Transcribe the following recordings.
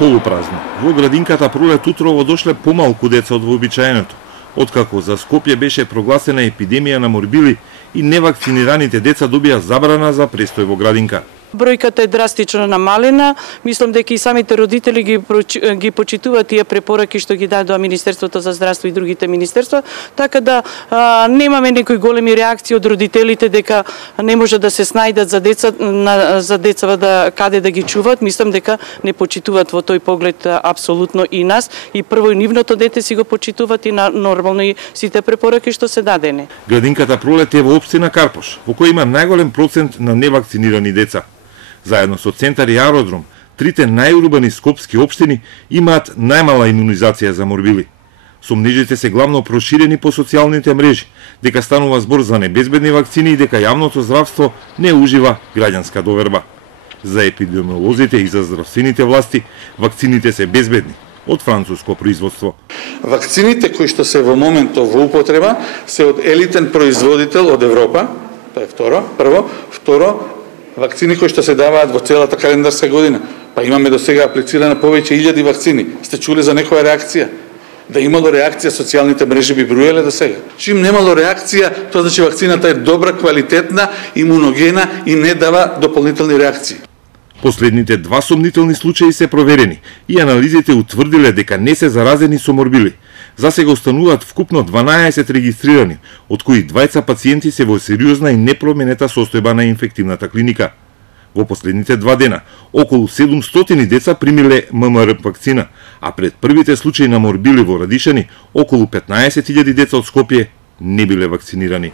полупразно. Во градинката Пролет утрово дошле помалку деца од вообичаеното, откако за Скопје беше прогласена епидемија на морбили и невакцинираните деца добија забрана за престој во градинка. Бројката е драстично намалена. Мислам дека и самите родители ги почитуваат тие препораки што ги дадоа Министерството за здравство и другите министерства, така да немаме некои големи реакции од родителите дека не може да се снајдат за деца да каде да ги чуваат. Мислам дека не почитуваат во тој поглед апсолутно и нас, и прво и нивното дете си го почитуваат и нормално и сите препораки што се дадени. Градинката Пролет е во општина Карпош, во која има најголем процент на невакцинирани деца. Заедно со Центар и Аеродром, трите најурбани скопски општини имаат најмала имунизација за морбили. Сомнежите се главно проширени по социјалните мрежи, дека станува збор за небезбедни вакцини и дека јавното здравство не ужива граѓанска доверба. За епидемиолозите и за здравствените власти, вакцините се безбедни од француско производство. Вакцините кои што се во моментот во употреба се од елитен производител од Европа, тоа е прво, вакцини кои што се даваат во целата календарска година. Па имаме до сега аплицирана повеќе 1000 вакцини. Сте чули за некоја реакција? Да имало реакција, социјалните мрежи би броеле до сега. Чим немало реакција, тоа значи вакцината е добра, квалитетна, имуногена и не дава дополнителни реакции. Последните два сомнителни случаи се проверени и анализите утврдиле дека не се заразени со морбили. За сега остануваат вкупно 12 регистрирани, од кои 2 пациенти се во сериозна и непроменета состојба на инфективната клиника. Во последните 2 дена, околу 700 деца примиле ММР вакцина, а пред првите случаи на морбили во Радишани, околу 15.000 деца од Скопје не биле вакцинирани.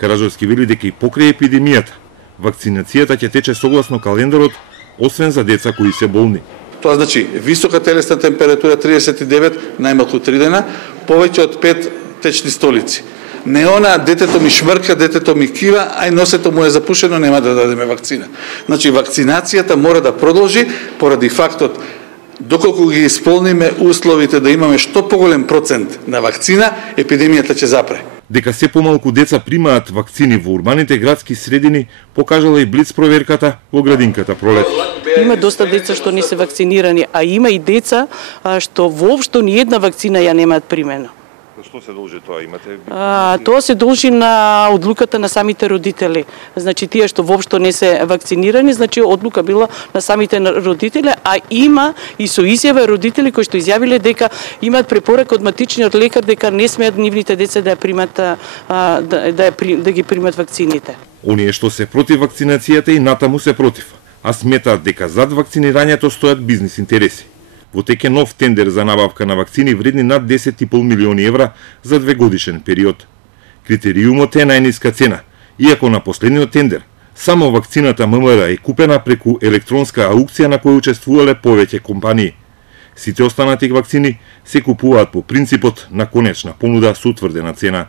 Караджовски вели дека и покрај епидемијата, вакцинацијата ќе тече согласно календарот, освен за деца кои се болни. Тоа значи висока телесна температура 39, најмалку 3 дена, повеќе од 5 течни столици. Не она детето ми шмрка, детето ми кива, ај носето му е запушено, нема да дадеме вакцина. Значи вакцинацијата мора да продолжи поради фактот доколку ги исполниме условите да имаме што поголем процент на вакцина, епидемијата ќе запре. Дека се помалку деца примаат вакцини во урбаните градски средини, покажала и блиц проверката во градинката Пролет. Има доста деца што не се вакцинирани, а има и деца што воопшто ни една вакцина ја немаат примена. Што се должи тоа? Имате? Тоа се должи на одлуката на самите родители. Значи тие што воопшто не се вакцинирани, значи одлука била на самите родители, а има и со изјава родители кои што изјавиле дека имаат препорака од матичниот лекар дека не смеат нивните деца да ја примат да ги примат вакцините. Оние што се против вакцинацијата и натаму се против, а сметаат дека зад вакцинирањето стојат бизнис интереси. Во тек е нов тендер за набавка на вакцини вредни над 10,5 милиони евра за 2-годишен период. Критериумот е најниска цена, иако на последниот тендер само вакцината ММР е купена преку електронска аукција на која учествувале повеќе компании. Сите останати вакцини се купуваат по принципот на конечна понуда со утврдена цена.